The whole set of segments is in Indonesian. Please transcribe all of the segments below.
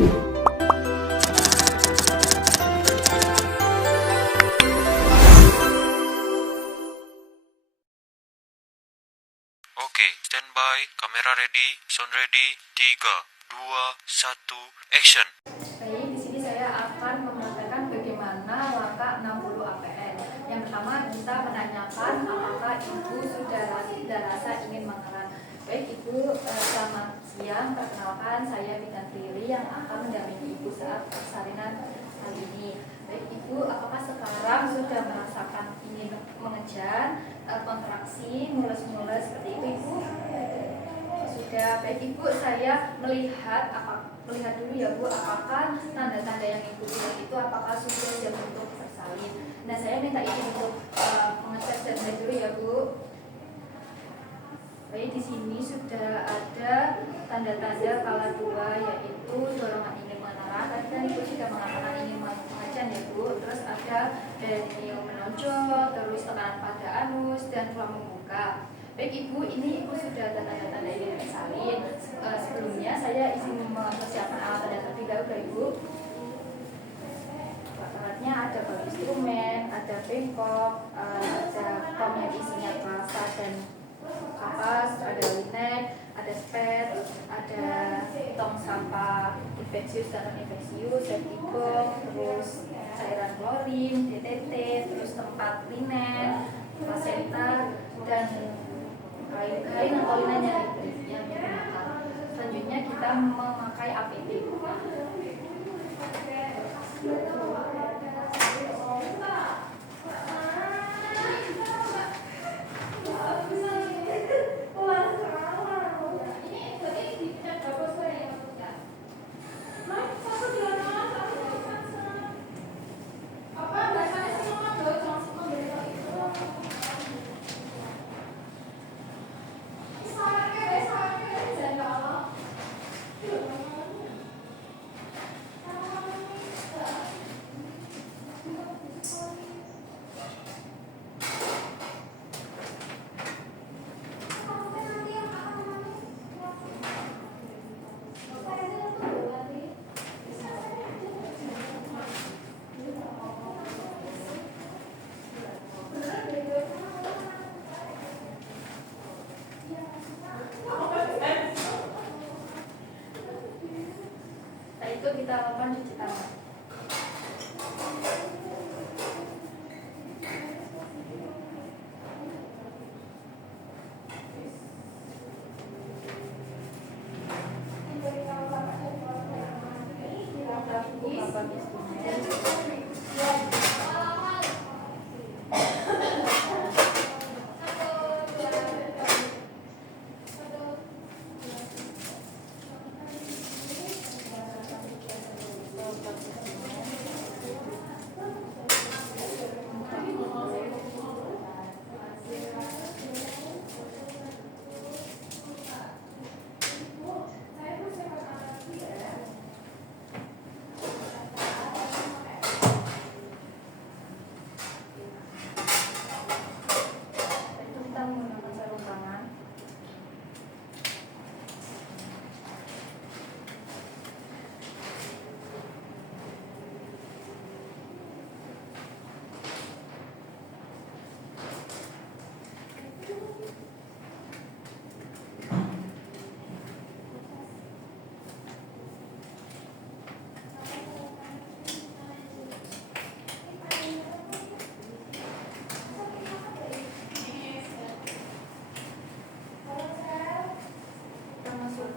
Oke, standby, kamera ready, sound ready, 3, 2, 1, action. Baik, di sini saya akan mengatakan bagaimana langkah 60 APL. Yang pertama, kita menanyakan apakah ibu sudah rasa ingin mengeran. Baik ibu, selamat siang. Perkenalkan, saya Bidan Riri yang akan mendampingi ibu saat persalinan kali ini. Baik ibu, apakah sekarang sudah merasakan ingin mengejar, kontraksi, mulus-mulus seperti itu ibu? Sudah. Baik ibu, saya melihat dulu ya bu, apakah tanda-tanda yang ibu lihat itu apakah sudah siap untuk bersalin. Nah, saya minta izin untuk mengecek data dulu ya bu. Baik, di sini sudah ada tanda-tanda kala 2, yaitu dorongan ingin mengarah. Tadi kan ibu sudah mengatakan ingin mengejar ya bu. Terus ada dari menonjol, terus tekanan pada anus dan ruang membuka. Baik ibu, ini ibu sudah ada tanda-tanda ingin bersalin. Sebelumnya saya izin mempersiapkan alat terlebih dahulu ibu. Alatnya ada bagi instrumen, ada bengkok, ada pom yang isinya pasta dan kapas, ada linek, ada spet, ada tong sampah infeksius dan non-infeksius, septic box, terus cairan klorin, DTT, terus tempat linen, placenta, dan kain atau linen yang digunakan. Selanjutnya kita memakai APD. Itu kita lakukan cuci tangan.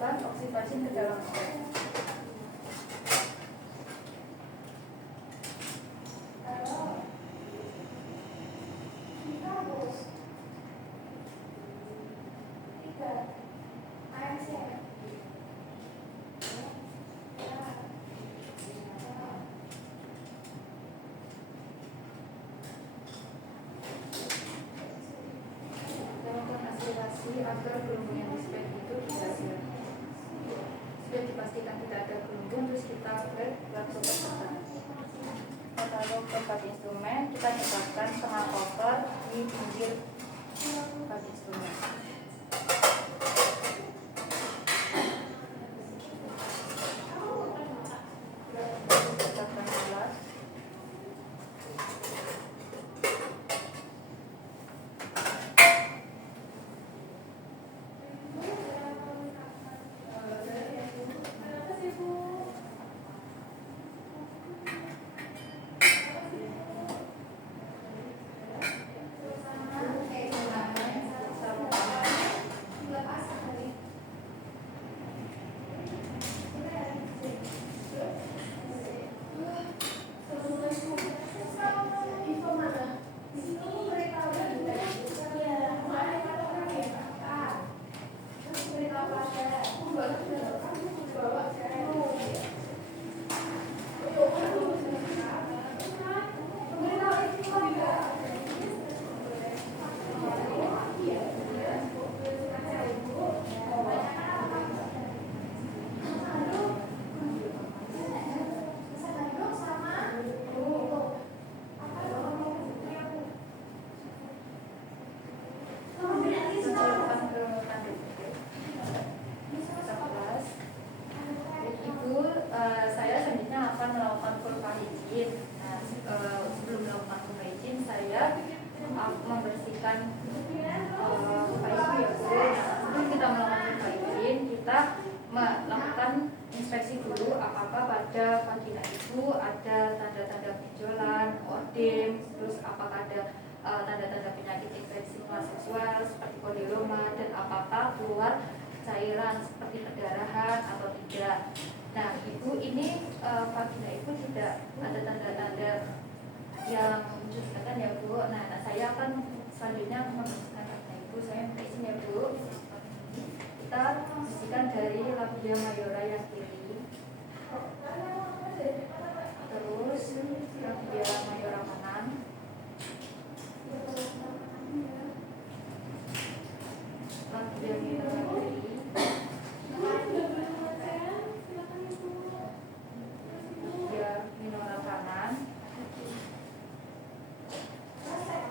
Oksigen ke dalam sel. Agar gelembung yang display itu dihasilkan. Sudah dipastikan tidak ada gelembung, terus kita break langsung ke tangan. Kita taruh tempat instrumen, kita tegakkan setengah koper di pinggir tempat instrumen. melakukan inspeksi dulu apakah pada vagina ibu ada tanda-tanda benjolan, odem, terus apakah ada tanda-tanda penyakit infeksi seksual seperti kondiloma, dan apakah keluar cairan seperti perdarahan atau tidak. Nah, ibu ini vagina ibu tidak ada tanda-tanda yang mencurigakan ya Bu. Nah, saya akan selanjutnya membersihkan vagina ibu. Saya minta izin ya Bu. Kita bersihkan dari labia mayora yang kiri, terus labia mayora kanan, labia minora kiri, labia minora kanan,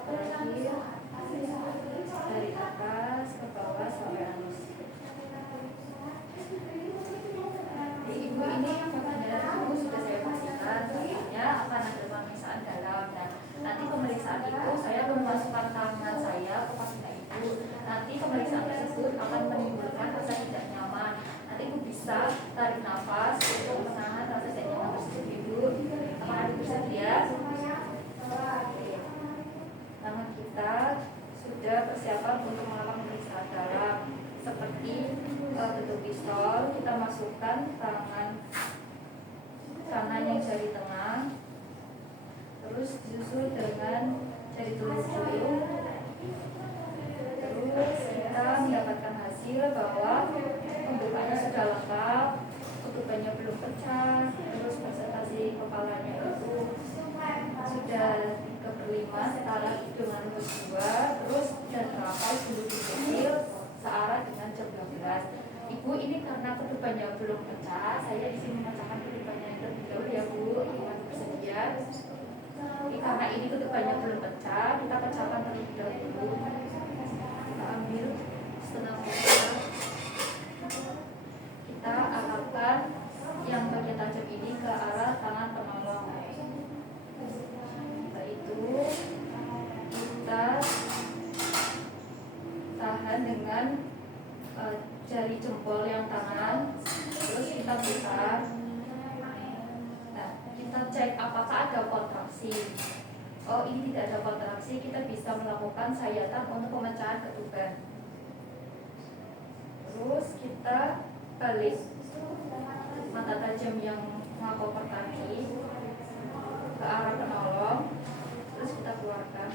terakhir dari atas ke bawah sampai anus. Di ibu ini vagina ibu sudah saya pastikan selanjutnya akan ada pemeriksaan dalam. Nah, nanti pemeriksaan itu saya memasukkan tangan saya ke vagina ibu. Nanti pemeriksaan tersebut akan menimbulkan rasa tidak nyaman. Nanti ibu bisa tarik nafas untuk menahan rasa tidak nyaman tersebut. Ibu akan duduk saja. Tangan kita sudah persiapan untuk melakukan pemeriksaan dalam. Seperti bentuk pistol, kita masukkan tangan kanan yang jari tengah, terus disusul dengan jari telunjuk, terus kita mendapatkan hasil bahwa pembukaannya sudah lengkap, tutupannya belum pecah, terus presentasi kepalanya itu sudah 3/5 setara dengan lubus 2, terus dan terapal bulu kecil searah dengan jam 12. Ibu ini karena ketubannya belum pecah, saya di sini memecahkan ketubannya terlebih dahulu ya Bu, dengan bersedia. Karena ini ketubannya belum pecah, kita pecahkan terlebih dahulu. Kita ambil setengah meter, kita arahkan yang bagian tajam ini ke arah tangan penolong. Setelah itu kita tahan dengan jari jempol yang kanan, terus kita buka. Nah, kita cek apakah ada kontraksi. Oh, ini tidak ada kontraksi, kita bisa melakukan sayatan untuk pemecahan ketuban. Terus kita balik mata tajam yang mengoper tadi ke arah penolong, terus kita keluarkan.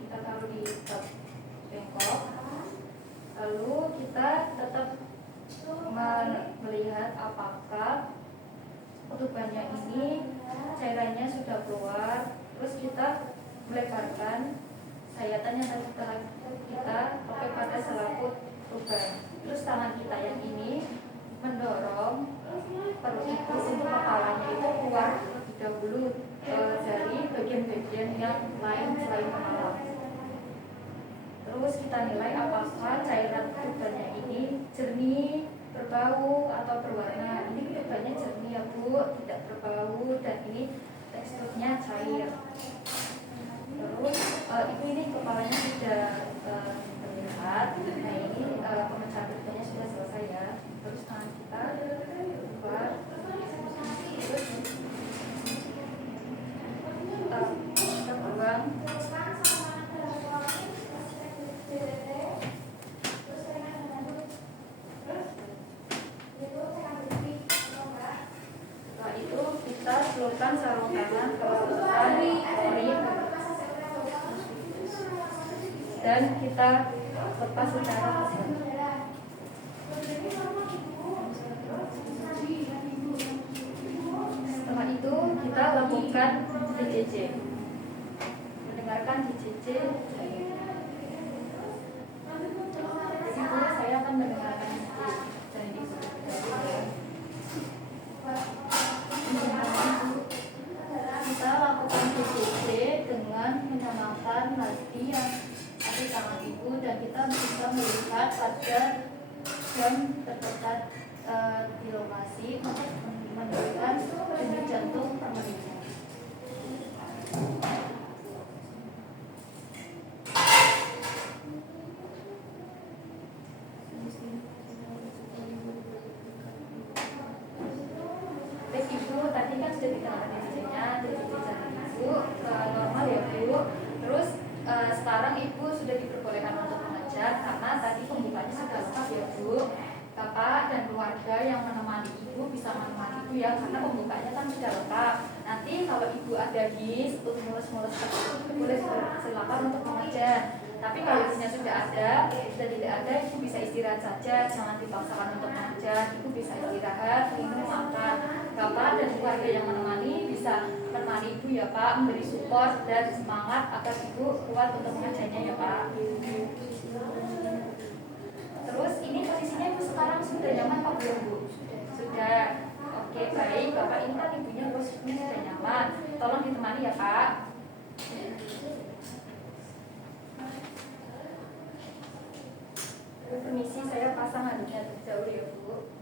Kita taruh di tab bengkok, lalu kita tetap melihat apakah ketubannya ini cairannya sudah keluar. Terus kita melebarkan sayatan yang tadi telah kita pakai pada selaput ketuban. Terus tangan kita yang ini mendorong perut ibu untuk kepalanya itu keluar terlebih dahulu dari bagian-bagian yang lain selain kepala. Terus kita nilai apakah cairan ketubannya ini jernih, berbau atau berwarna. Ini ketubannya jernih ya Bu, tidak berbau, dan ini teksturnya cair. Terus ibu ini kepalanya sudah terlihat. Nah, ini pemecahan ketubannya sudah selesai ya. Terus tangan kita buat, terus kita buang. Setelah itu kita celupkan sarung tangan ke ori dan kita lepas secara perlahan. Setelah itu kita lakukan DCC. Mendengarkan DCC. Saya akan mendengarkan dari kita lakukan DCC dengan menyamakan nadi yang ada di tangan ibu, dan kita bisa melihat pada jam terdekat di lokasi untuk menentukan denyut jantung per menitnya. ya, karena pembukanya kan sudah lengkap. Nanti kalau ibu ada his untuk mulus-mulus boleh silakan untuk mengejar. Tapi kalau ibunya sudah tidak ada, ibu bisa istirahat saja, jangan dipaksakan untuk mengejar. Ibu bisa istirahat, minum, makan. Bapak dan keluarga yang menemani bisa menemani ibu ya Pak, memberi support dan semangat agar ibu kuat untuk mengajarnya ya Pak. Terus ini posisinya ibu sekarang sudah nyaman Pak belum Bu? Sudah. Oke baik, Bapak ini kan ibunya posisinya sudah nyaman. Tolong ditemani ya Pak. Permisi, saya pasang handuknya terlebih dahulu ya Bu.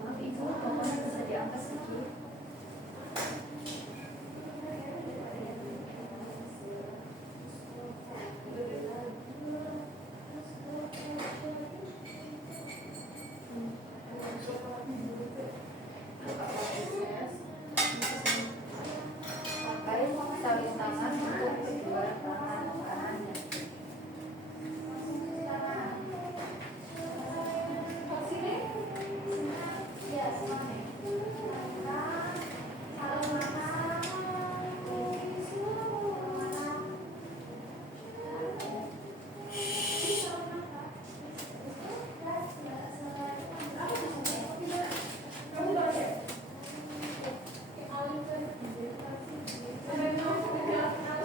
Maaf Ibu, pokoknya bisa diangkat sedikit. Pakai sarung tangan untuk kedua tangan kanannya.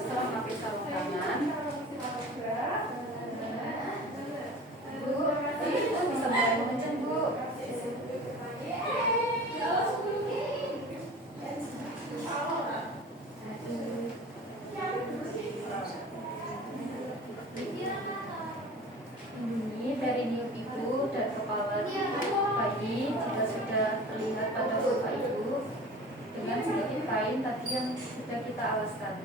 Setelah pakai sarung tangan, Bu, bisa mulai mengejar Bu. Ini dari niup ibu dan kepala bayi jika sudah terlihat pada bapak ibu dengan sedikit kain tadi yang sudah kita alaskan.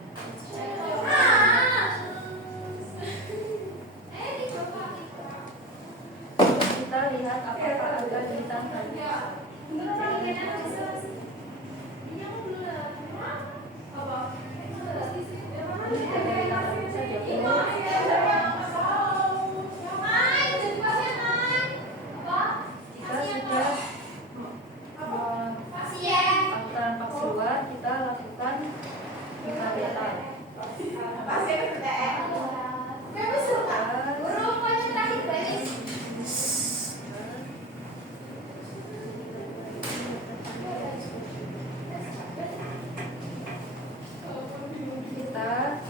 Kita lihat apakah ada jahitan tadi. Jika sudah angkutan pak keluar, kita lakukan pengawetan. Kita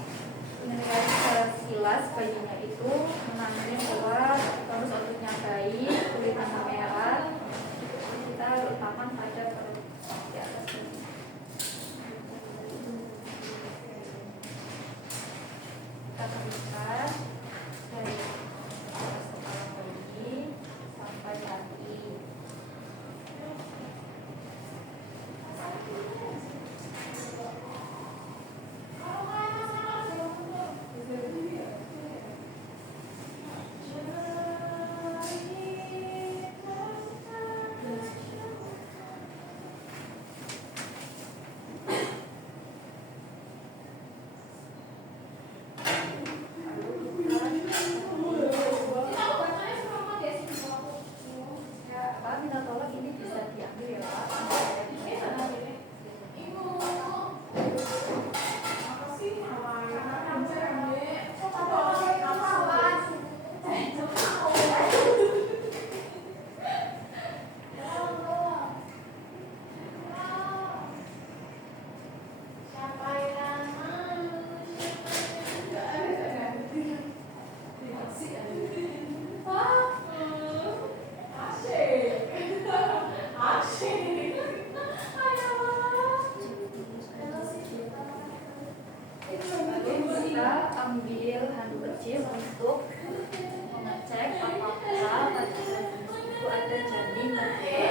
menilai secara sekilas bayinya itu menangani keluar, terus ototnya baik, kulitnya merah. Kita letakkan pada perut di atas ini. Kita berikan dari atas kepala bayi sampai kaki. Pak, minta tolong ini bisa diambil ya Pak. Kita ambil handuk kecil untuk mengecek apakah pada itu ada janin terbuka.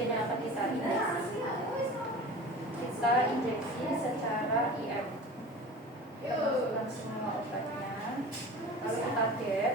bagian yang akan kita injeksi. Kita injeksi secara IM. Kita masukkan semua obatnya, lalu kita dep.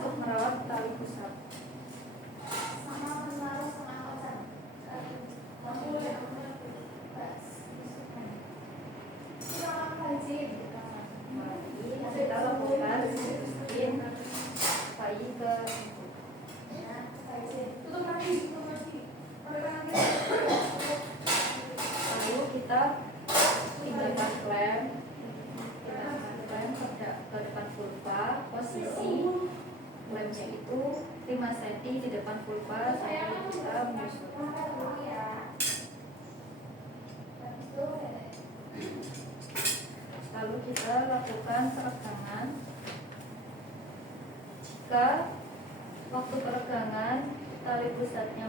Untuk merawat tali pusat. Kita lakukan sistem bayi ke lalu kita tinggalkan klem ke depan vulva. Posisi klemnya itu 5 cm di depan vulva sambil kita menyusut. Lalu kita lakukan peregangan. Jika waktu peregangan tali pusatnya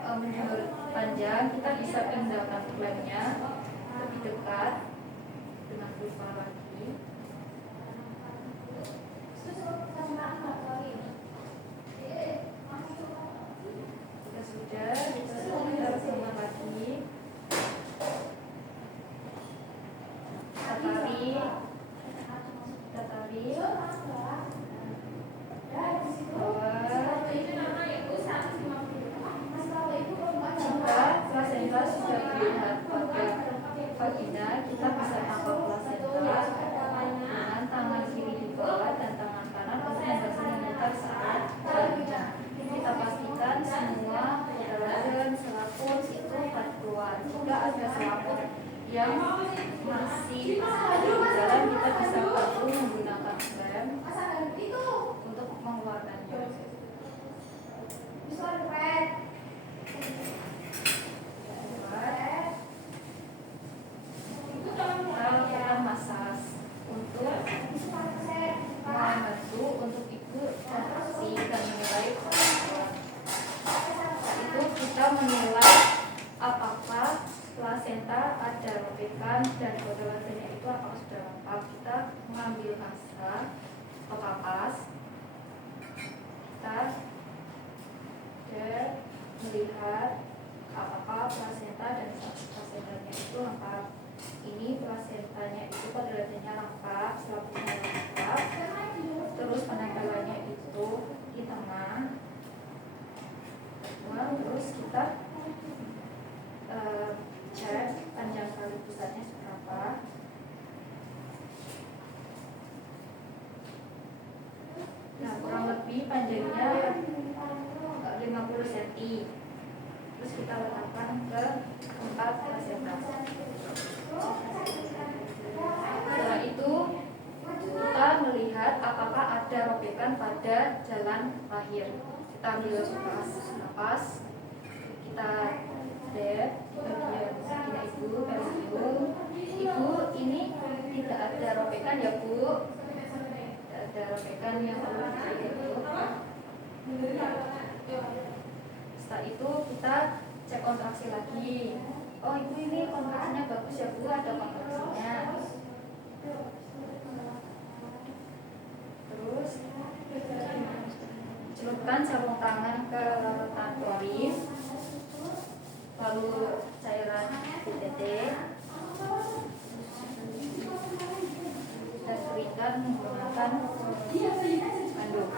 menjauh panjang, kita bisa pindahkan klemnya lebih dekat dengan vulva lagi. Jika sudah, kita regangan lagi. Kita tarik placenta sudah terlihat pada vagina, kita bisa tangkap placenta dengan tangan kiri di bawah dan tangan kanan untuk membantu memutar saat vagina. Kita pastikan semua dan selaput itu keluar. Jika ada selaput yang masih di dalam, kita bisa bantu menggunakan klem untuk mengeluarkannya. Kita lakukan masas untuk membantu untuk ibu kontraksi dan menilai kemampuan. Itu kita menilai apakah plasenta ada robekan dan kodolasinya itu apakah sudah lengkap. Kita mengambil asa atau kapas, kita melihat apakah plasenta dan plasentanya itu lengkap. Ini plasentanya itu kodratnya lengkap, selaputnya lengkap, terus penempalannya itu di tengah. Nah, terus kita cek panjang kali pusatnya seberapa. Nah, kurang lebih panjangnya 50 cm. Terus kita letakkan ke tempat plasenta. Setelah itu kita melihat apakah ada robekan pada jalan lahir. Kita ambil napas, kita lihat bagian ibu, ibu ini tidak ada robekan ya Bu, tidak ada robekan yang perlu dicek. Setelah itu kita cek kontraksi lagi. Oh ibu ini kontraksinya bagus ya Bu, ada kontraksinya. Terus celupkan sarung tangan ke larutan klorin, lalu cairan BTT, dan keringkan menggunakan kandung.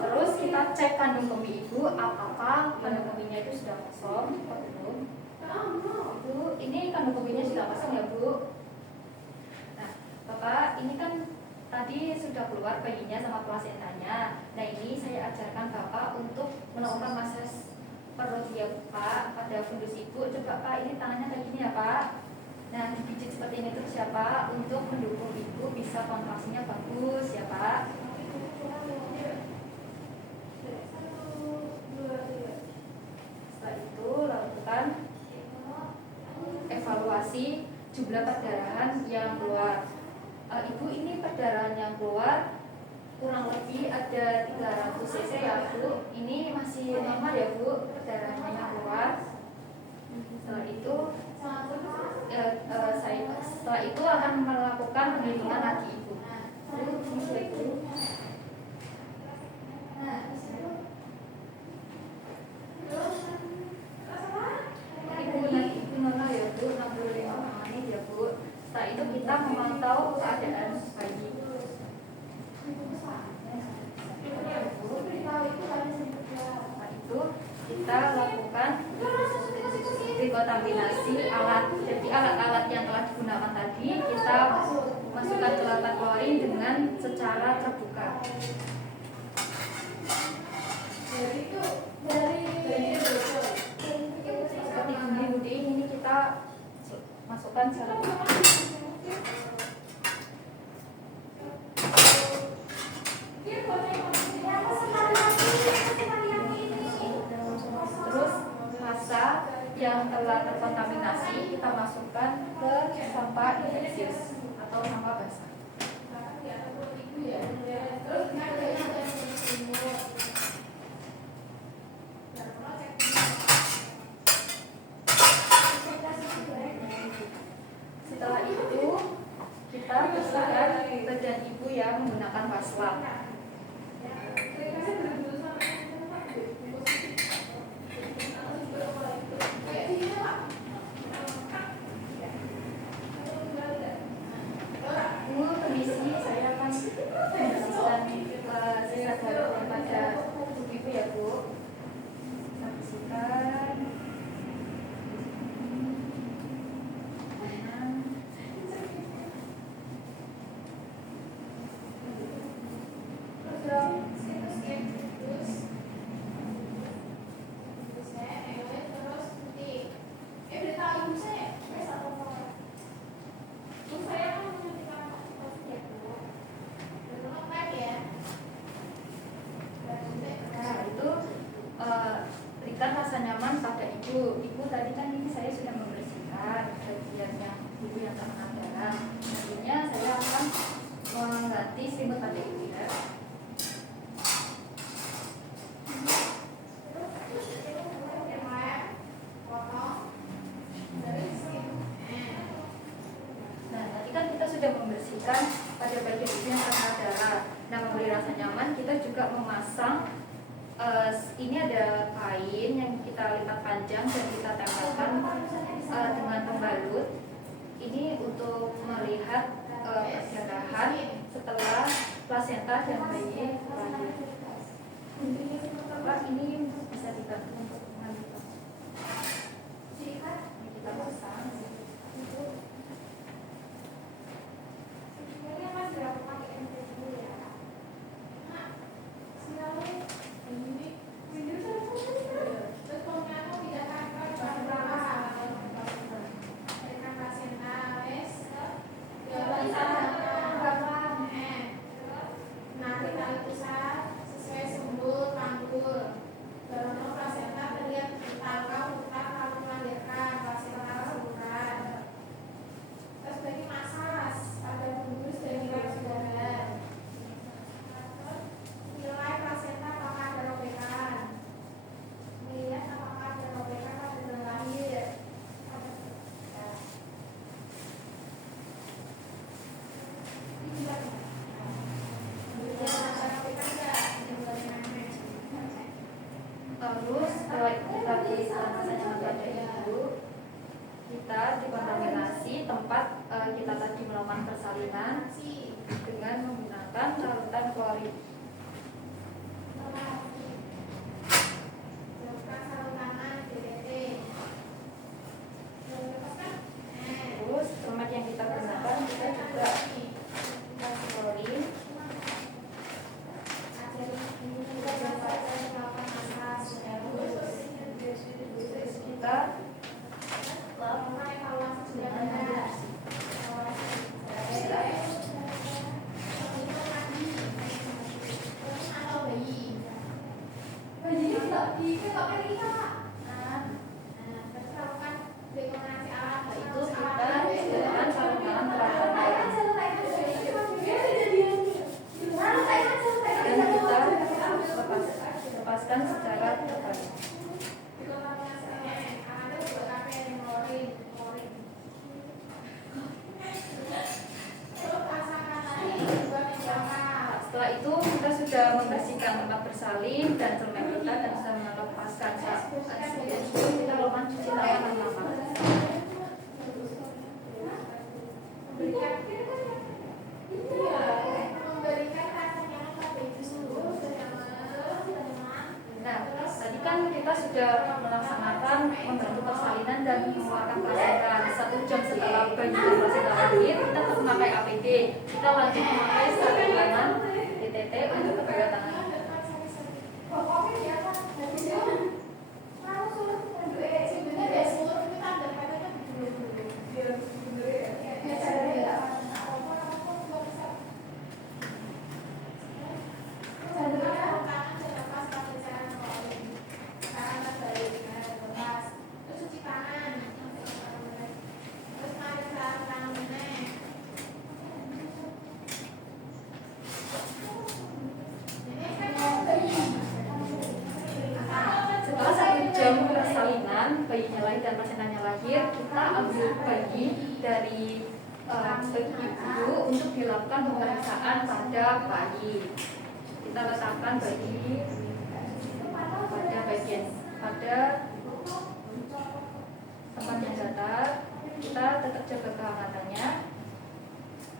Terus kita cek kandung kemih ibu, apakah kandung kemihnya itu sudah kosong atau belum. Ibu, ini kandung kemihnya sudah kosong ya Bu. Nah, Bapak, ini kan tadi sudah keluar bayinya sama plasentanya. Nah, ini saya ajarkan Bapak untuk menemukan massa perut ya Pak pada fundus ibu. Coba Pak, ini tangannya kayak gini ya Pak. Nah, dipijit seperti ini terus ya Pak, untuk mendukung ibu bisa kontraksinya bagus ya Pak. Setelah itu lakukan evaluasi jumlah perdarahan yang keluar. Ibu, ini perdarahan yang keluar kurang lebih ada 300 cc ya Bu. Ini masih normal ya Bu, perdarahannya yang keluar. Setelah itu setelah itu akan melakukan penghitungan lagi Ibu. Ibu normal ya Bu, 65 menit ya Bu. Setelah itu kita memantau keadaan bayi. Setelah itu kita lakukan dekontaminasi alat. Jadi alat-alat yang telah digunakan tadi kita masukkan ke larutan klorin dengan secara terbuka. Seperti ini kita masukkan secara terbuka. Terus massa yang telah terkontaminasi kita masukkan ke sampah infeksius atau sampah basah. Setelah itu kita bersihkan badan ibu ya menggunakan waslap. Permisi, saya akan membersihkan sisa darah pada tubuh ibu ya Bu. Kita bersihkan. Berikan rasa nyaman pada ibu. Ibu tadi kan ini saya sudah membersihkan bagian yang ibu yang terkena darah. Selanjutnya saya akan mengganti selimut pada ibu ya. Nah, tadi kan kita sudah membersihkan pada bagian ibu yang terkena darah. Nah, memberi rasa nyaman kita juga memasang ini ada kain yang kita lipat panjang dan kita tempelkan dengan pembalut. Ini untuk melihat perdarahan setelah plasenta dan bayi lahir. Ini bisa dibantu untuk mengambil. Kita pasang. Terus kita berikan rasanya pada ibu, kita dikontaminasi tempat kita tadi melakukan persalinan dengan menggunakan larutan klorin. Terus tempat yang kita gunakan kita juga kasih klorin. Lepaskan secara terbalik. Setelah itu kita sudah membersihkan tempat bersalin dan semen kita dan sudah melepaskan kita lakukan cuci tangan lama. Nah, tadi kan kita sudah melaksanakan membantu persalinan dan mengeluarkan plasenta. 1 jam setelah bayi dan plasenta lahir, kita tetap memakai APD. Kita lanjut memakai sarung tangan DTT untuk kedua tangan. Bayinya lahir dan plasentanya lahir, kita ambil bayi dari ibu untuk dilakukan pemeriksaan pada bayi. Kita letakkan bayi pada bagian pada tempat yang datar. Kita tetap jaga kehangatannya.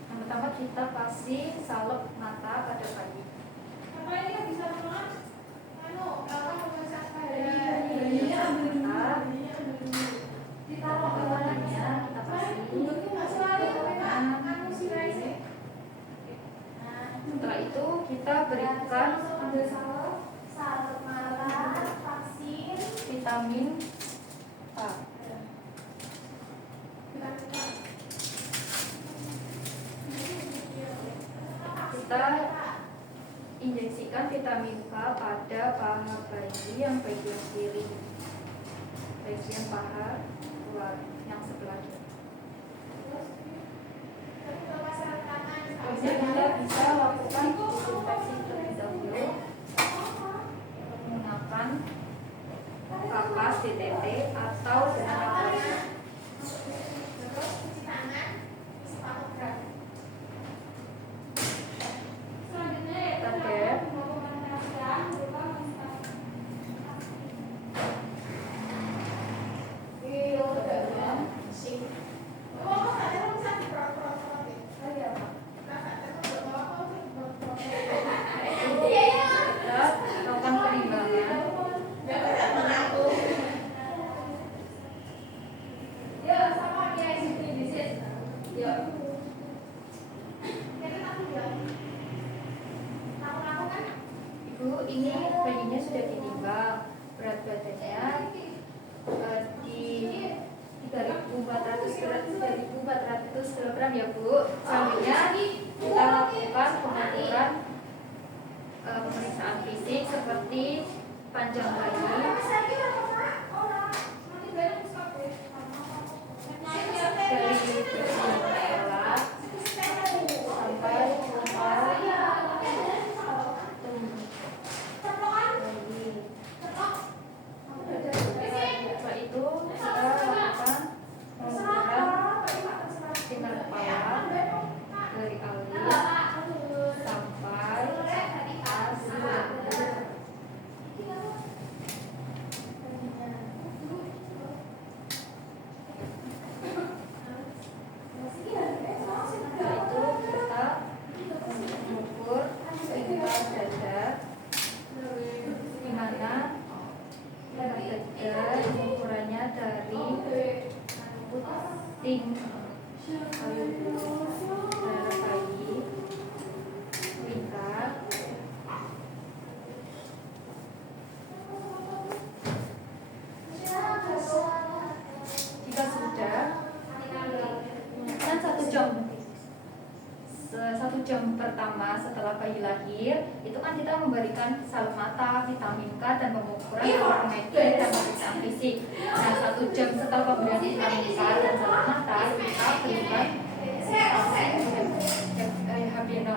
Yang pertama kita kasih salep mata pada bayi. Setelah itu kita berikan vitamin A. Kita injeksikan vitamin K pada paha bayi yang bagian kiri, bagian paha luar yang sebelah kiri. Kemudian kita bisa lakukan disinfeksi terlebih dahulu menggunakan kapas DTT atau dengan alkohol. badannya sudah ditimbang, berat badannya di 3.400 kg ya Bu. Selanjutnya kita lakukan pengaturan pemeriksaan fisik seperti panjang bayi, dari kepala sampai kepala bayi. Setelah itu kita lakukan pengukuran tingkat kepala dari alis sampai alis. Setelah itu kita mengukur tingkat dada, di mana tingkat dada ukurannya dari puting darah bayi, lingkar, jika sudah kan 1 jam pertama setelah bayi lahir itu kan kita memberikan salep mata, vitamin K, dan pengukuran medis dan pemeriksaan fisik. Nah 1 jam setelah pemberian vitamin K dan salep mata kita berikan HB0.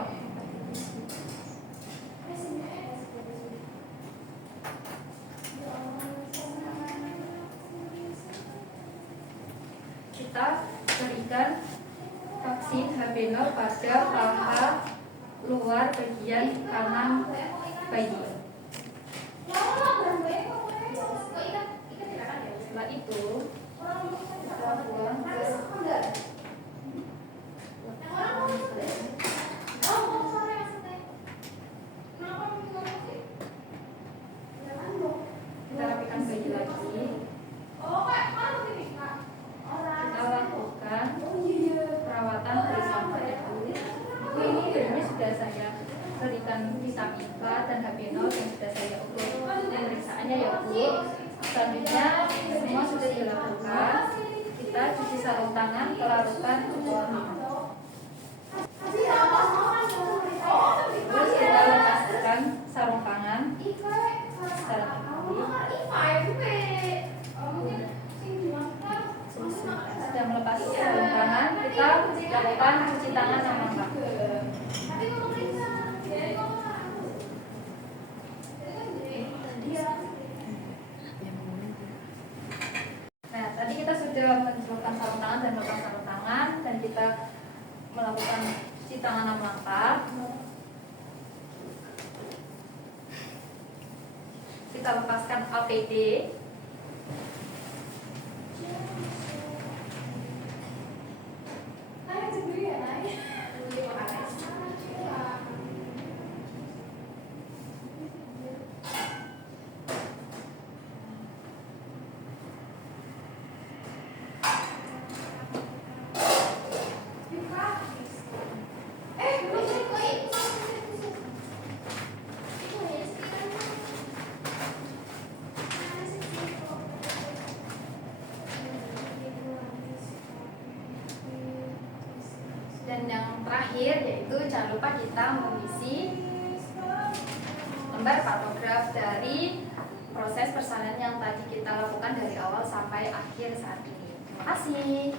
Kita berikan vaksin HB0 pada paha luar bagian kanan bayi. Setelah itu kita buang ke kita rapikan bayi lagi. Kita lakukan perawatan dari sampai ibu. Ibu ini bayinya sudah saya berikan vitamin K dan HB0 yang sudah saya ukur pemeriksaannya ya Bu. Selanjutnya semua sudah dilakukan. Kita cuci sarung tangan, lakukan cuci minum. Terus kita lepaskan sarung tangan secara sudah melepas sarung tangan, kita lakukan cuci tangan yang lengkap. Nah, tadi kita sudah mencelupkan sarung tangan dan melepas sarung tangan, dan kita melakukan cuci tangan yang lengkap. Kita lepaskan APD. Dan yang terakhir yaitu jangan lupa kita mengisi lembar patograf dari proses persalinan yang tadi kita lakukan dari awal sampai akhir saat ini. Terima kasih.